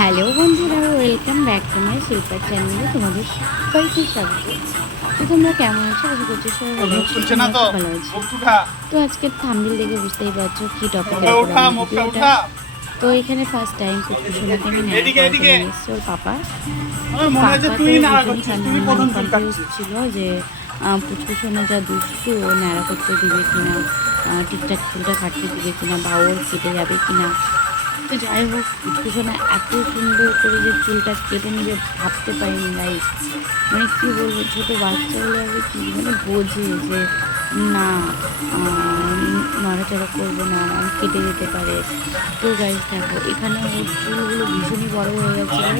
Hello বন্ধুরা, welcome back to my শিল্পার চ্যানেলে তোমাদের সবাইকে স্বাগত। তো তোমরা কেমন আছো? আশা করছি সবাই ভালো আছো, ভালো আছি। তো আজকের থাম্বনেল দেখে বুঝতেই পারছো কি টপিকের উপর আমার ভিডিওটা। তো এখানে ফার্স্ট টাইম পুচকু সোনাকে আমি ন্যাড়া করাতে নিয়ে এসেছি ওর পাপা। পাপা তো ভীষণই কনফিউজ ছিল যে পুচকু সোনা যা দুষ্টু, ও ন্যাড়া করতে দিবে কিনা, ঠিকঠাক চুলটা কাটতে দিবে কিনা, বা ওর কেটে যাবে কিনা। তো যাই হোক, পুচকুসোনা এত সুন্দর করে যে চুলটা কেটে নেবে ভাবতে পারিনি গাইস। মানে কী বলবো, ছোটো বাচ্চা হলে আগে কি মানে বোঝে যে না, নড়াচড়া করবে না, কেটে যেতে পারে। তো গাইস দেখো, এখানে ওর চুলগুলো ভীষণই বড় হয়ে গেছিলো।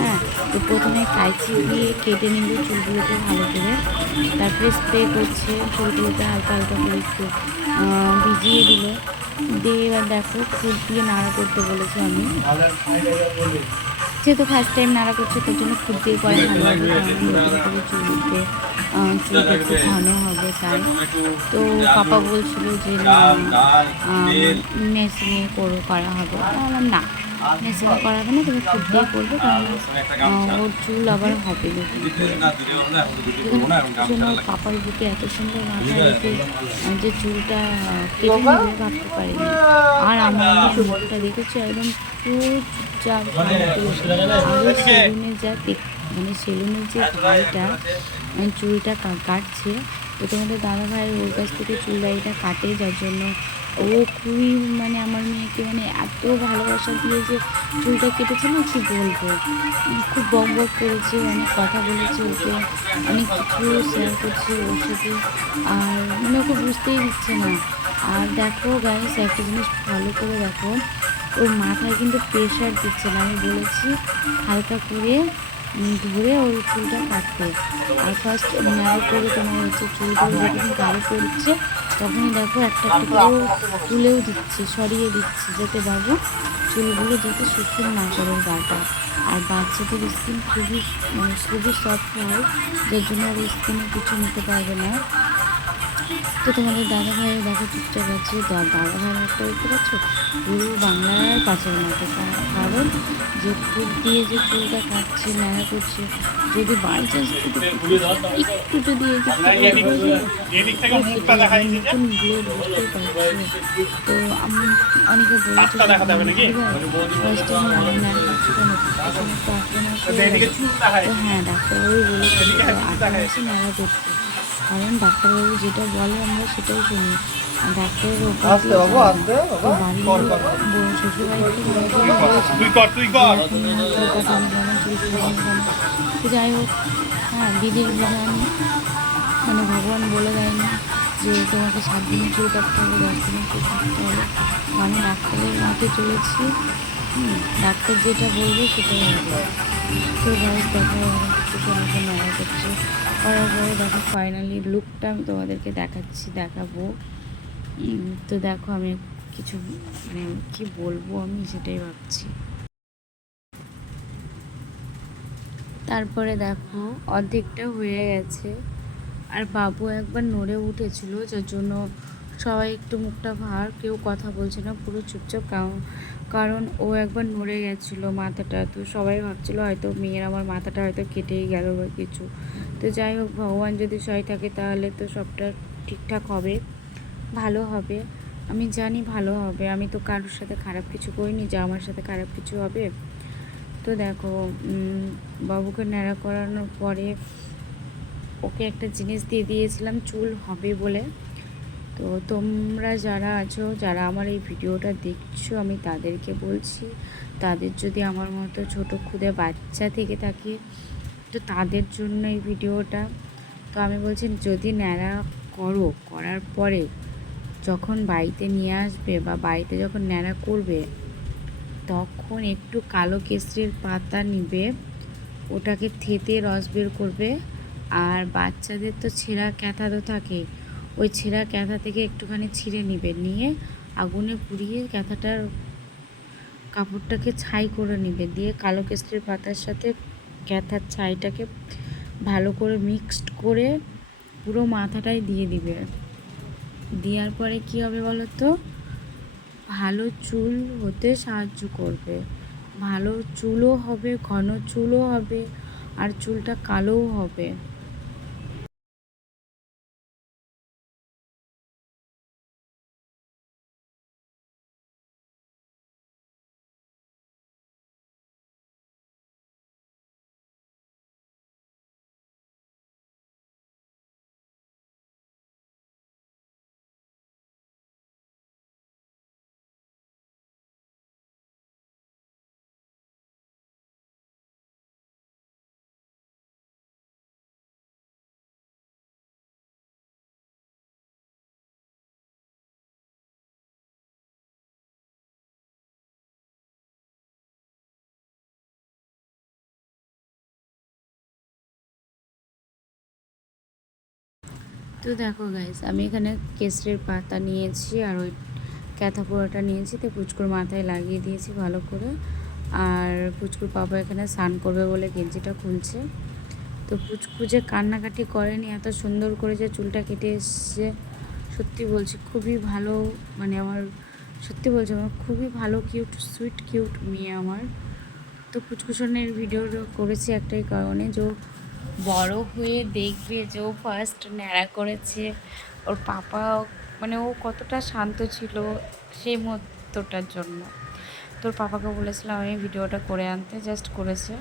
হ্যাঁ, তো প্রথমে কাঁচি দিয়ে কেটে নিল চুলগুলোকে ভালো করে, তারপরে স্প্রে করছে চুলগুলোকে হালকা হালকা করে একটু ভিজিয়ে দিল। দিয়ে এবার দেখো, খুদ দিয়ে নাড়া করতে বলেছি আমি, যেহেতু ফার্স্ট টাইম নাড়া করছে তার জন্য খুদ দিয়ে করা ভালো হবে, কারণ নতুন করে চুলতে চুলটা একটু ঘন হবে তাই। তো পাপা বলছিল যে না, মেশিনে করা হবে। বললাম না, মেশিনে করা হবে না, তুমি খুদ দিয়ে করবে, কারণ ওর চুল আবার হবে নতুন করে। জন্য পাপার বুকে এত সুন্দর মাথা রেখে যে চুলটা কেটে নেবে ভাবতে পারিনি। আর আমার মুখটা দেখেছি একদম পুরো চুপচাপ, আরও সেলুনে যা মানে সেলুনের যে ভাইটা চুলটা কাটছে, তো তোমাদের দাদা ভাই ওর কাছ থেকে চুল দাড়িটা কাটে, যার জন্য ও খুবই মানে আমার মেয়েকে মানে এত ভালোবাসা দিয়ে যে চুলটা কেটেছে না, কি বলবো। খুব বক বক করেছে, অনেক কথা বলেছে ওকে, অনেক কিছু শেয়ার করছে ওর সাথে। আর মানে ওকে বুঝতেই দিচ্ছে না। আর দেখো গাইস, একটা জিনিস ভালো করে দেখো, ওর মাথায় কিন্তু প্রেশার দিচ্ছে না। আমি বলেছি হালকা করে ধরে ওর চুলটা কাটতে। আর ফার্স্ট ন্যাড়া করে তোমার হচ্ছে চুলগুলো যখন গায়ে পড়ছে, তখনই দেখো একটা একটা করে তুলেও দিচ্ছে, সরিয়ে দিচ্ছে, যাতে বাবু চুলগুলো যাতে শুকিয়ে না করে গাটা। আর বাচ্চাদের স্কিন খুবই মানে খুবই সফট হয়, যার জন্য ওর স্কিনে কিছু নিতে পারবে না। তো তোমাদের দাদা ভাইয়ের দেখো চুপচাপ আছে, দাদা ভাইয়ের মুখটা দেখতে পাচ্ছ, পুরো বাংলার পাঁচের মতো। কারণ যে খুব দিয়ে যে চুলটা কাটছে, ন্যাড়া করছে, যদি বাই চান্স একটু যদি নতুন ব্লেড, বুঝতেই পারছো। তো আমি অনেকে বলেছে ফার্স্ট টাইম ন্যাড়া করছি কেন, তো 18 মাস হয়ে গেল। তো হ্যাঁ, ডাক্তারবাবু বলেছিল 18 মাসে ন্যাড়া করতে, কারণ ডাক্তারবাবু যেটা বলে আমরা সেটাই শুনি, ডাক্তারের ওপর দিয়ে যায় না। তো বাড়ির শ্বশুরবাড়িতে তো যাই হোক, হ্যাঁ, বিধির বিধান, মানে ভগবান বলে দেয়নি যে তোমাকে 7 দিনের চুল কাটতে হবে, 10 দিনের চুল কাটতে হবে। আমি ডাক্তারের মতে চলেছি, ডাক্তার যেটা বলবে সেটাই হবে। তো গাইস দেখো, অনেক কিছু আমাকে নাড়া করছে, করার পরে দেখো ফাইনালি লুকটা আমি তোমাদেরকে দেখাবো। তো দেখো, আমি কিছু মানে কি বলবো আমি সেটাই ভাবছি। তারপরে দেখো অর্ধেকটা হয়ে গেছে, আর বাবু একবার নড়ে উঠেছিল, যার জন্য সবাই একটু মুখটা ভার, কেউ কথা বলছে না, পুরো চুপচাপ। কারণ ও একবার নড়ে গেছিলো মাথাটা, তো সবাই ভাবছিল হয়তো মেয়ের আমার মাথাটা হয়তো কেটেই গেল বা কিছু। তো যাই হোক, ভগবান যদি সহায় থাকে তাহলে তো সবটা ঠিকঠাক হবে, ভালো হবে। আমি জানি ভালো হবে, আমি তো কারোর সাথে খারাপ কিছু করিনি যে আমার সাথে খারাপ কিছু হবে। তো দেখো, বাবুকে ন্যাড়া করানোর পরে ওকে একটা জিনিস দিয়ে দিয়েছিলাম চুল হবে বলে। তো তোমরা যারা আছো, যারা আমার এই ভিডিওটা দেখছো, আমি তাদেরকে বলছি, তাদের যদি আমার মতো ছোটো ক্ষুদে বাচ্চা থেকে থাকে, তো তাদের জন্য এই ভিডিওটা। তো আমি বলছি, যদি ন্যাড়া করার পরে যখন বাড়িতে নিয়ে আসবে বা বাড়িতে যখন ন্যাড়া করবে, তখন একটু কালো কেশরের পাতা নিবে, ওটাকে থেতে রস বের করবে। আর বাচ্চাদের তো ছেঁড়া ক্যাথা তো থাকে, ওই ছেঁড়া ক্যাথা থেকে একটুখানি ছিঁড়ে নিবে, নিয়ে আগুনে পুড়িয়ে ক্যাথাটার কাপড়টাকে ছাই করে নিবে, দিয়ে কালো কেশরের পাতার সাথে ক্যাথার ছাইটাকে ভালো করে মিক্সড করে পুরো মাথাটায় দিয়ে দিবে। দেওয়ার পরে কী হবে বলো তো, ভালো চুল হতে সাহায্য করবে। ভালো চুলও হবে, ঘন চুলও হবে, আর চুলটা কালোও হবে। তো দেখো গাইস, আমি এখানে কেসরের পাতা নিয়েছি আর ওই ক্যাথা পোড়াটা নিয়েছি, তো পুচকুর মাথায় লাগিয়ে দিয়েছি ভালো করে। আর পুচকুর পাপা এখানে স্নান করবে বলে গেঞ্জিটা খুলছে। তো পুচকু যে কান্নাকাটি করেনি, এত সুন্দর করে যে চুলটা কেটে এসছে, সত্যি বলছি খুবই ভালো। মানে আমার সত্যি বলছি, আমার খুবই ভালো কিউট সুইট কিউট মেয়ে আমার। তো পুচকুসনের ভিডিও করেছি একটাই কারণে, যে ও বড় হয়ে দেখবে যে ও ফার্স্ট ন্যাড়া করেছে, ওর পাপা মানে ও কতটা শান্ত ছিল সেই মুহূর্তটার জন্য। তোর পাপাকে বলেছিলাম আমি ভিডিওটা করে আনতে, জাস্ট করেছে।